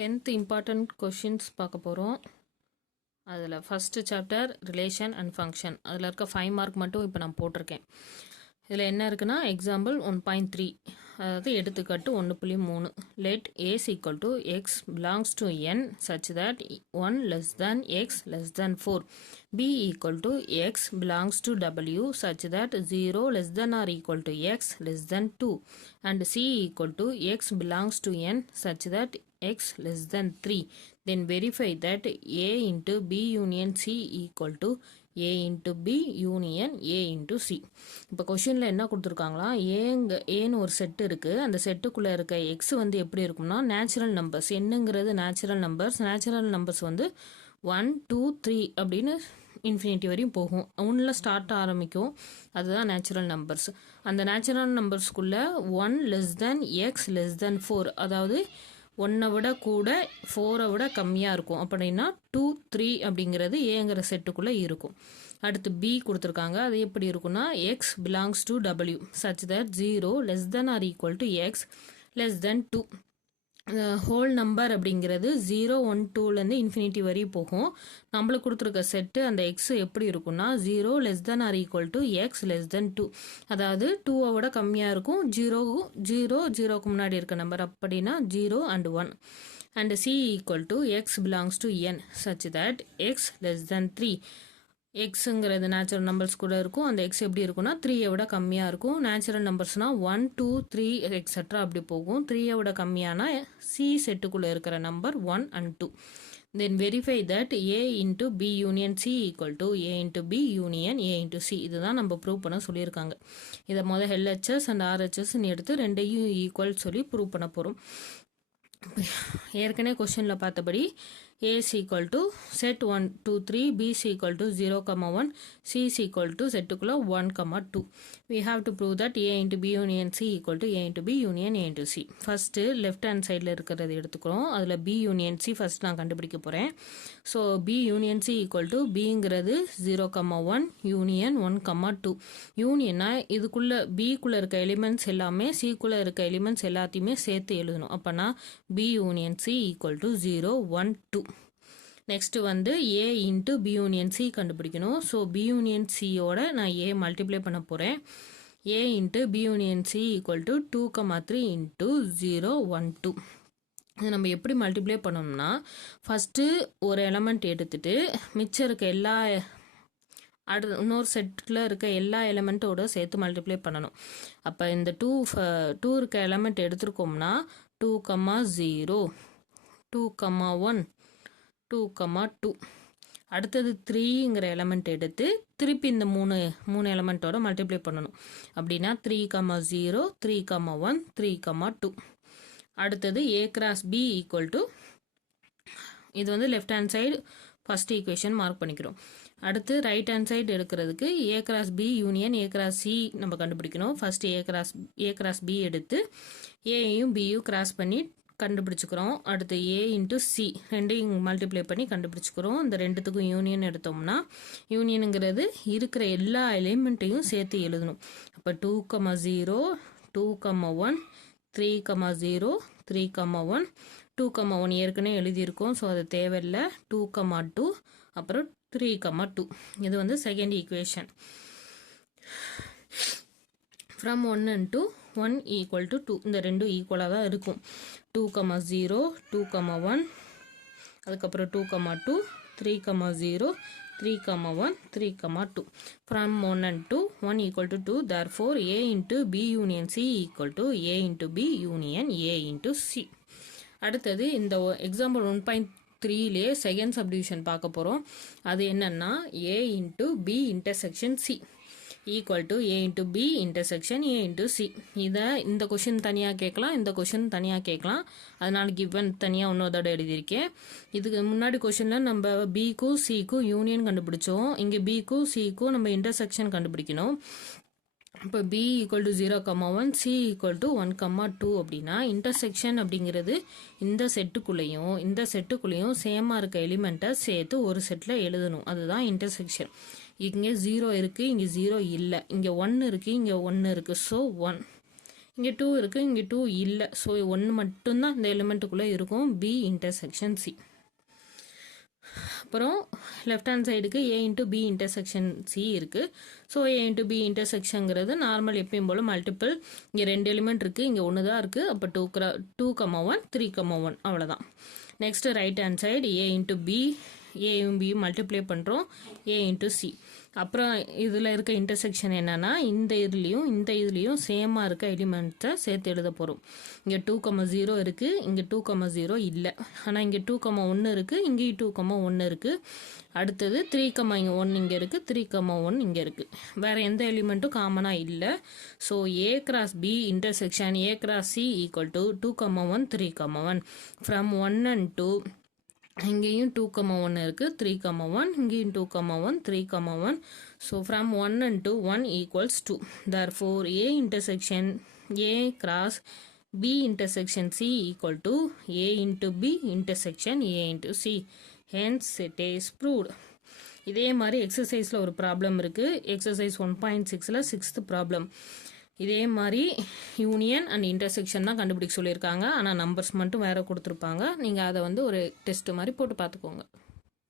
10th important questions பார்க்க போகிறோம். அதில் first chapter relation and function. அதில் இருக்க 5 மார்க் மட்டும் இப்போ நான் போட்டிருக்கேன். இதில் என்ன இருக்குன்னா எக்ஸாம்பிள் 1.3, அதாவது எடுத்துக்காட்டு 1.3. Let A's equal to X belongs to N such that 1 less than X less than 4. B equal to X belongs to W such that 0 less than or equal to X less than 2. And C equal to X belongs to N such that x less than 3. Then verify that a into b union c equal to a into b union a into c. இப்போ கொஷினில் என்ன கொடுத்துருக்காங்களா, ஏன்னு ஒரு set இருக்குது. அந்த செட்டுக்குள்ளே இருக்க X வந்து எப்படி இருக்கும்னா நேச்சுரல் நம்பர்ஸ். என்னங்கிறது நேச்சுரல் நம்பர்ஸ் வந்து 1 2 3 அப்படின்னு இன்ஃபினிட்டி வரையும் போகும். ஒன்றில் ஸ்டார்ட் ஆரம்பிக்கும், அதுதான் நேச்சுரல் நம்பர்ஸ். அந்த நேச்சுரல் நம்பர்ஸ்குள்ளே 1 less than X less than 4, அதாவது 1 விட கூட 4 விட கம்மியாக இருக்கும். அப்படின்னா 2 3 அப்படிங்கிறது ஏங்கிற செட்டுக்குள்ளே இருக்கும். அடுத்து பி கொடுத்துருக்காங்க. அது எப்படி இருக்குன்னா X belongs to W such that 0 less than or equal to X less than 2. Whole number அப்படிங்கிறது 0 1 2லேருந்து இன்ஃபினிட்டி வரையும் போகும். நம்மளுக்கு கொடுத்துருக்க செட்டு அந்த எக்ஸ் எப்படி இருக்குன்னா 0 less than or equal to X less than 2, அதாவது 2 விட கம்மியாக இருக்கும். 0க்கு முன்னாடி இருக்க நம்பர், அப்படின்னா 0 and 1. And C equal to X belongs to N such that x less than 3. எக்ஸுங்கிறது நேச்சுரல் நம்பர்ஸ் கூட இருக்கும். அந்த எக்ஸ் எப்படி இருக்குன்னா 3 விட கம்மியாக இருக்கும். நேச்சுரல் நம்பர்ஸ்னால் 1 2 3 எக்ஸட்ரா அப்படி போகும். 3 விட கம்மியான சி செட்டுக்குள்ளே இருக்கிற number 1 and 2. Then verify that A into B union C equal to A into B union A into C. இதுதான் நம்ம ப்ரூவ் பண்ண சொல்லியிருக்காங்க. இதை முதல் எல்ஹெச்எஸ் அண்ட் ஆர்ஹெச்எஸ்ன்னு எடுத்து ரெண்டையும் ஈக்குவல் சொல்லி ப்ரூவ் பண்ண போகிறோம். ஏற்கனவே கொஸ்டினில் பார்த்தபடி A is equal to set 1 2 3, B is equal to 0, 1, C is equal to செட்டுக்குள்ள 1, 2. We have to prove that A into B union C equal to A into B union A into C. First left hand சைடில் இருக்கிறது எடுத்துக்கிறோம். அதில் B union C first நான் கண்டுபிடிக்க போகிறேன். So B union C equal to Bங்கிறது 0, 1 union 1, 2. யூனியன்னா இதுக்குள்ளே Bக்குள்ளே இருக்க elements எல்லாமே Cக்குள்ளே இருக்க எலிமெண்ட்ஸ் எல்லாத்தையுமே சேர்த்து எழுதணும். அப்போனா B union C equal to 0, 1, 2. Next வந்து A into B union C கண்டுபிடிக்கணும். ஸோ பி யூனியன் சியோட நான் A மல்டிப்ளை பண்ண போகிறேன். A into B union C equal to 2, 3 into 0, 1, 2. இது நம்ம எப்படி மல்டிப்ளை பண்ணோம்னா ஃபஸ்ட்டு ஒரு எலமெண்ட் எடுத்துகிட்டு மிச்சம் இருக்க எல்லா இன்னொரு செட்டில் இருக்க எல்லா எலமெண்ட்டோட சேர்த்து மல்டிப்ளை பண்ணணும். அப்போ இந்த 2 இருக்க எலமெண்ட் எடுத்துருக்கோம்னா 2, 0, 2, 1, 2, 2. அடுத்தது 3ங்கிற எலமெண்ட் எடுத்து திருப்பி இந்த மூணு எலமெண்ட்டோட மல்டிப்ளை பண்ணணும். அப்படின்னா 3, 0, 3, 1, 3, 2. அடுத்தது A cross B equal to, இது வந்து left hand side first equation mark பண்ணிக்கிறோம். அடுத்து ரைட் ஹேண்ட் சைடு எடுக்கிறதுக்கு A cross B union A cross C நம்ம கண்டுபிடிக்கணும். ஃபஸ்ட்டு A கிராஸ் B எடுத்து ஏயும் பியும் கிராஸ் பண்ணி கண்டுபிடிச்சிக்கிறோம். அடுத்து A இன்ட்டு சி ரெண்டையும் மல்டிப்ளை பண்ணி கண்டுபிடிச்சிக்கிறோம். இந்த ரெண்டுத்துக்கும் யூனியன் எடுத்தோம்னா யூனியனுங்கிறது இருக்கிற எல்லா எலிமெண்ட்டையும் சேர்த்து எழுதணும். அப்போ 2, 0, 2, 1, 3, 0, 3, 1, 2, 1 ஏற்கனவே எழுதியிருக்கோம். ஸோ அது தேவையில்லை. 2, 2, அப்புறம் 3, 2. இது வந்து second equation. From 1 and 1 equal to 2, இந்த ரெண்டும் ஈக்குவலாக தான் இருக்கும். 2, 0, 2, 1, அதுக்கப்புறம் 2, 2, 3, 0, 3, 1, 3, 2. From 1 and 2, 1 equal to 2. Therefore, A into B union C equal to A into B union A into C. அடுத்தது இந்த எக்ஸாம்பிள் 1.3லேயே செகண்ட் சப்டிவிஷன் பார்க்க போகிறோம். அது என்னன்னா A into B intersection C equal to A into B intersection A into C. இதை இந்த question தனியாக கேட்கலாம், இந்த கொஷின் தனியாக கேட்கலாம். அதனால் கிவன் தனியாக இன்னொரு எழுதியிருக்கேன். இதுக்கு முன்னாடி கொஷினில் நம்ம பிக்கும் சிக்கும் யூனியன் கண்டுபிடிச்சோம். இங்கே பிக்கும் சிக்கும் நம்ம இன்டர்செக்ஷன் கண்டுபிடிக்கணும். இப்போ B equal to 0, 1, C equal to 1, 2 அப்படின்னா இன்டர்செக்ஷன் அப்படிங்கிறது இந்த செட்டுக்குள்ளேயும் சேமாக இருக்க எலிமெண்ட்டை சேர்த்து ஒரு செட்டில் எழுதணும். அதுதான் இன்டர்செக்ஷன். இங்கே 0 இருக்குது, இங்கே 0 இல்லை, இங்கே 1 இருக்குது, இங்கே 1 இருக்குது. ஸோ 1 இங்கே 2 இருக்குது, இங்கே 2 இல்லை. ஸோ 1 மட்டும்தான் இந்த எலிமெண்ட்டுக்குள்ளே இருக்கும், பி இன்டர்செக்ஷன் சி. அப்புறம் லெஃப்ட் ஹேண்ட் சைடுக்கு ஏ இன்ட்டு பி இன்டர்செக்ஷன் சி இருக்குது. ஸோ ஏ இன்ட்டு பி இன்டர்செக்ஷனுங்கிறது நார்மல் எப்பயும் போல் மல்டிபிள். இங்கே 2 எலிமெண்ட் இருக்குது, இங்கே 1 தான் இருக்குது. அப்போ 2,1 3,1 அவ்வளோதான். நெக்ஸ்ட்டு ரைட் ஹேண்ட் சைடு ஏ இன்ட்டு பி, ஏயும் பியும் மல்டிப்ளை பண்ணுறோம், ஏ இன்ட்டு சி. அப்புறம் இதில் இருக்க இன்டர்செக்ஷன் என்னென்னா இந்த இதுலேயும் சேமாக இருக்க எலிமெண்ட்டை சேர்த்து எழுத போகிறோம். இங்கே 2,0 இருக்குது, இங்கே 2,0 இல்லை. ஆனால் இங்கே 2,1 இருக்குது, இங்கேயும் 2,1 இருக்குது. அடுத்தது 3,1 இங்கே இருக்குது, 3,1 இங்கே இருக்குது. வேறு எந்த எலிமெண்ட்டும் காமனாக இல்லை. So A cross B intersection A cross C equal to 2,1 3,1 from 1 and 2. இங்கேயும் 2,1 இருக்குது, 3,1 இங்கேயும் 2,1 3,1. So from 1 and 2 1 equals 2. therefore A intersection A cross B intersection C equal to A into B intersection A into C. hence it is proved. இதே மாதிரி எக்ஸசைஸில் ஒரு problem இருக்குது. Exercise 1.6ல் 6th problem. இதே மாதிரி யூனியன் அண்ட் இன்டர்செக்ஷன் தான் கண்டுபிடிக்க சொல்லியிருக்காங்க. ஆனால் நம்பர்ஸ் மட்டும் வேறு கொடுத்துருப்பாங்க. நீங்கள் அதை வந்து ஒரு டெஸ்ட்டு மாதிரி போட்டு பார்த்துக்கோங்க.